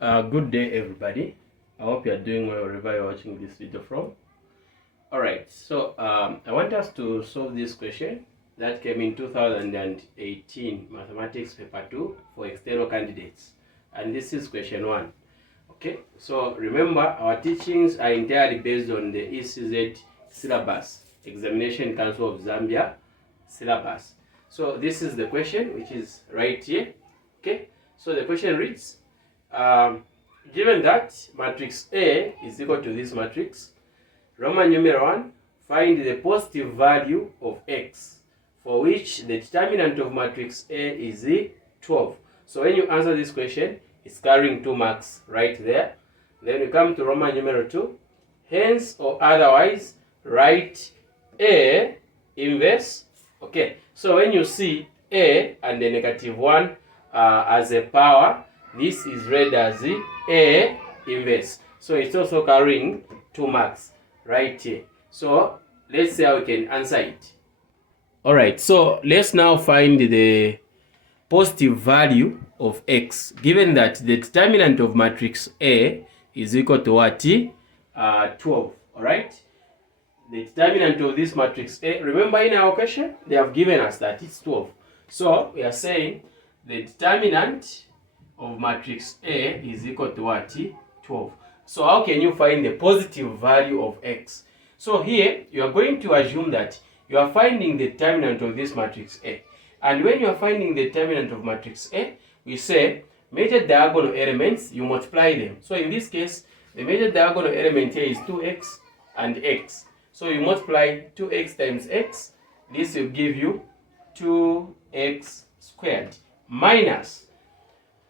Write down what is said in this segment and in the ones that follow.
Good day, everybody. I hope you are doing well wherever you're watching this video from. Alright, so I want us to solve this question that came in 2018 Mathematics Paper 2 for external candidates. And this is question 1. Okay, so remember our teachings are entirely based on the ECZ syllabus, Examination Council of Zambia syllabus. So this is the question, which is right here. Okay, so the question reads, given that matrix A is equal to this matrix, Roman numeral 1, find the positive value of x, for which the determinant of matrix A is 12. So when you answer this question, it's carrying 2 marks right there. Then we come to Roman numeral 2, hence or otherwise write A inverse. Okay, so when you see A and the negative 1 as a power, this is read as the A inverse. So it's also carrying 2 marks right here. So let's see how we can answer it. Alright, so let's now find the positive value of x, given that the determinant of matrix A is equal to what? 12. Alright, the determinant of this matrix A, remember in our question, they have given us that it's 12. So we are saying the determinant of matrix A is equal to what? 12. So how can you find the positive value of x? So here you are going to assume that you are finding the determinant of this matrix A. And when you are finding the determinant of matrix A, we say major diagonal elements, you multiply them. So in this case, the major diagonal element here is 2x and x. So you multiply 2x times x, this will give you 2x squared minus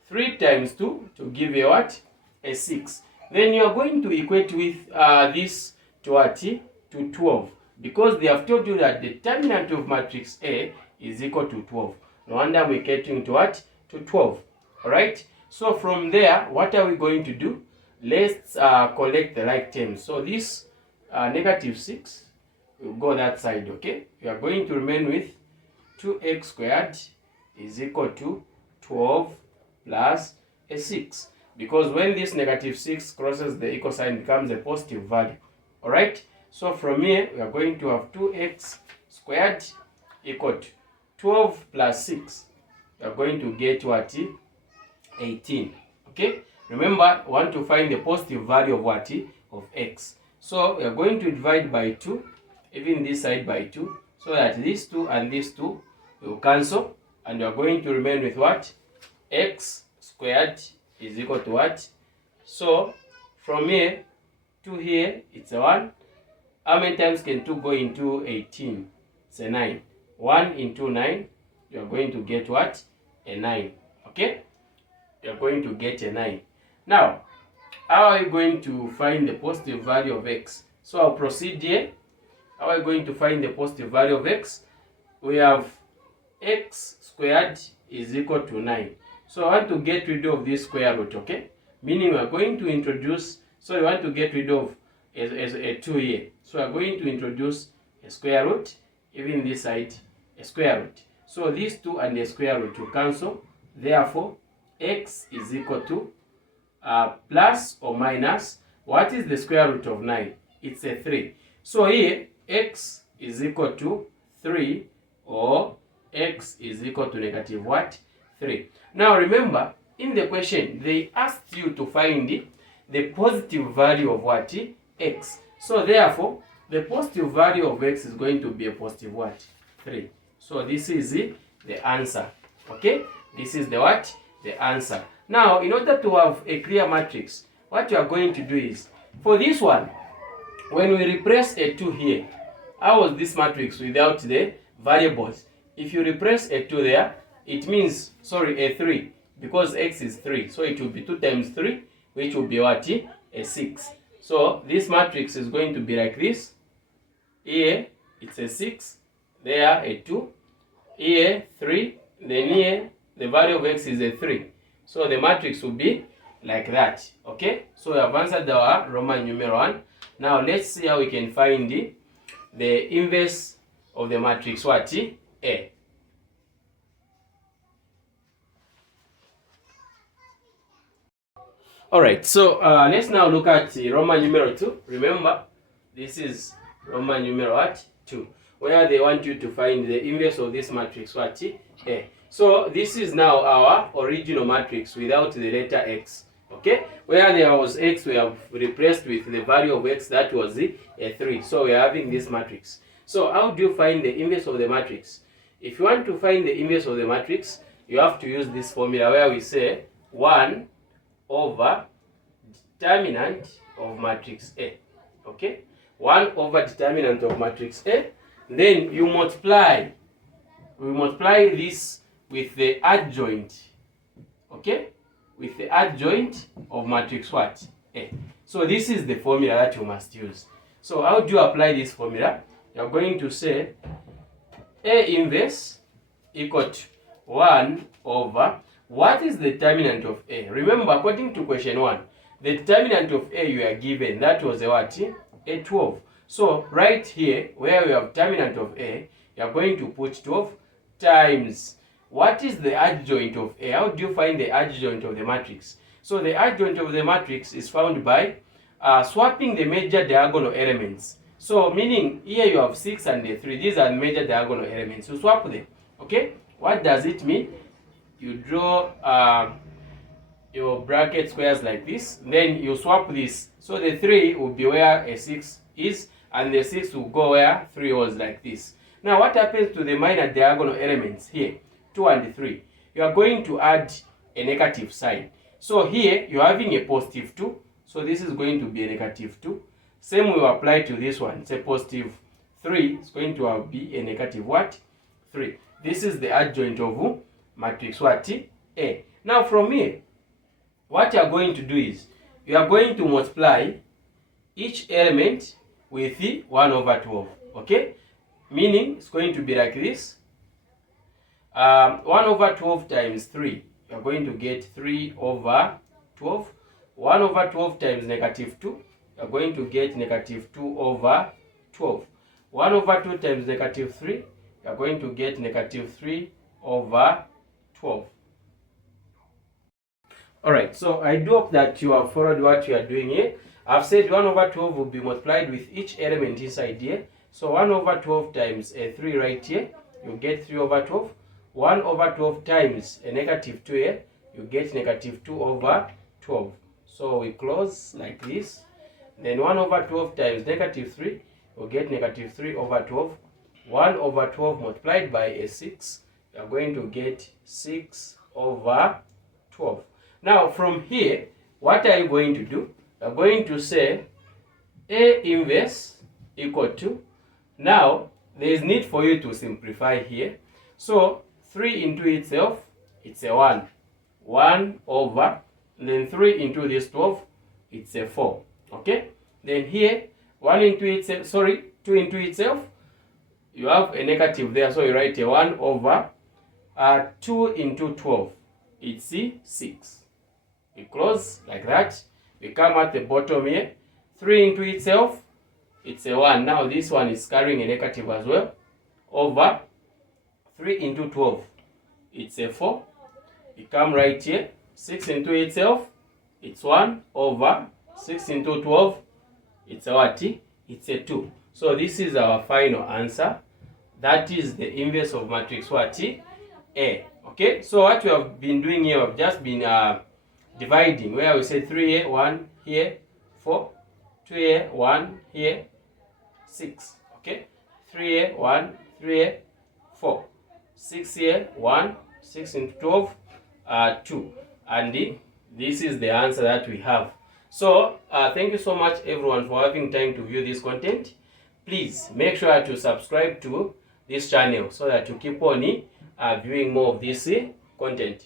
3 times 2 to give you what? A 6. Then you are going to equate with this to what? To 12. Because they have told you that the determinant of matrix A is equal to 12. No wonder we're getting to what? To 12. Alright? So from there, what are we going to do? Let's collect the like terms. So this negative 6 will go that side, okay? We are going to remain with 2x squared is equal to 12 plus a 6, because when this negative 6 crosses the equal sign, becomes a positive value. Alright, so from here we are going to have 2x squared equal to 12 plus 6. We are going to get what? 18. Okay, remember we want to find the positive value of what? Of x. So we are going to divide by 2, even this side by 2, so that these 2 and these 2 will cancel, and we are going to remain with what? X squared is equal to what? So from here to here, it's a 1. How many times can 2 go into 18? It's a 9. 1 into 9, you are going to get what? A 9. Okay? You are going to get a 9. Now, how are you going to find the positive value of x? So I'll proceed here. How are you going to find the positive value of x? We have x squared is equal to 9. So I want to get rid of this square root, okay? Meaning we are going to introduce, so we want to get rid of a 2 here. So we are going to introduce a square root, even this side, a square root. So these 2 and the square root will cancel. Therefore, x is equal to plus or minus, what is the square root of 9? It's a 3. So here, x is equal to 3, or x is equal to negative what? 3. Now remember, in the question, they asked you to find the positive value of what? X. So therefore, the positive value of x is going to be a positive what? 3. So this is the answer. Okay? This is the what? The answer. Now, in order to have a clear matrix, what you are going to do is, for this one, when we replace a 2 here, how was this matrix without the variables? If you replace a 2 there, it means, sorry, a 3, because x is 3. So it will be 2 times 3, which will be what? A 6. So this matrix is going to be like this. Here, it's a 6. There, a 2. Here, 3. Then here, the value of x is a 3. So the matrix will be like that. Okay? So we have answered our Roman numeral 1. Now let's see how we can find the inverse of the matrix what? A. Alright, so let's now look at Roman numeral 2. Remember, this is Roman numeral what? 2, where they want you to find the inverse of this matrix what? A. So this is now our original matrix without the letter x. Okay, where there was x, we have replaced with the value of x, that was a 3. So we are having this matrix. So how do you find the inverse of the matrix? If you want to find the inverse of the matrix, you have to use this formula where we say 1 over determinant of matrix A. Okay, 1 over determinant of matrix A. Then you multiply. We multiply this with the adjoint. Okay, with the adjoint of matrix what? A. So this is the formula that you must use. So how do you apply this formula? You are going to say A inverse equal to 1 over, what is the determinant of A? Remember, according to question 1, the determinant of A you are given, that was a what? A 12. So right here, where we have determinant of A, you are going to put 12 times. What is the adjoint of A? How do you find the adjoint of the matrix? So the adjoint of the matrix is found by swapping the major diagonal elements. So meaning here you have 6 and a 3. These are major diagonal elements. You swap them. Okay? What does it mean? You draw your bracket squares like this. Then you swap this. So the 3 will be where a 6 is. And the 6 will go where 3 was, like this. Now what happens to the minor diagonal elements here? 2 and 3. You are going to add a negative sign. So here you are having a positive 2. So this is going to be a negative 2. Same will apply to this one. It's a positive 3. It's going to be a negative what? 3. This is the adjoint of matrix what? A. Now from here, what you are going to do is, you are going to multiply each element with the 1 over 12. Okay? Meaning it's going to be like this. 1 over 12 times 3. You are going to get 3 over 12. 1 over 12 times negative 2. You are going to get negative 2 over 12. 1 over 2 times negative 3. You are going to get negative 3 over 12. Alright, so I do hope that you have followed what we are doing here. I've said 1 over 12 will be multiplied with each element inside here. So 1 over 12 times a 3 right here, you get 3 over 12. 1 over 12 times a negative 2 here, you get negative 2 over 12. So we close like this. Then 1 over 12 times negative 3, you get negative 3 over 12. 1 over 12 multiplied by a 6, you are going to get 6 over 12. Now from here, what are you going to do? You are going to say A inverse equal to, now there is need for you to simplify here. So 3 into itself, it's a 1. 1 over, then 3 into this 12, it's a 4. Okay? Then here, 1 into itself, 2 into itself, you have a negative there, so you write a 1 over 2 into 12. It's 6. We close like that. We come at the bottom here. 3 into itself, it's a 1. Now this one is carrying a negative as well. Over 3 into 12, it's a 4. We come right here. 6 into itself, it's 1 over 6 into 12, it's a what? It's a 2. So this is our final answer. That is the inverse of matrix what? A. Okay, so what we have been doing here, we have just been dividing, where we say 3 here, 1 here, 4, 2 here, 1 here, 6. Okay, 3 here, 1, 3 here, 4, 6 here, 1, 6 into 12, 2. And this is the answer that we have. So thank you so much everyone for having time to view this content. Please make sure to subscribe to this channel so that you keep on viewing more of this content.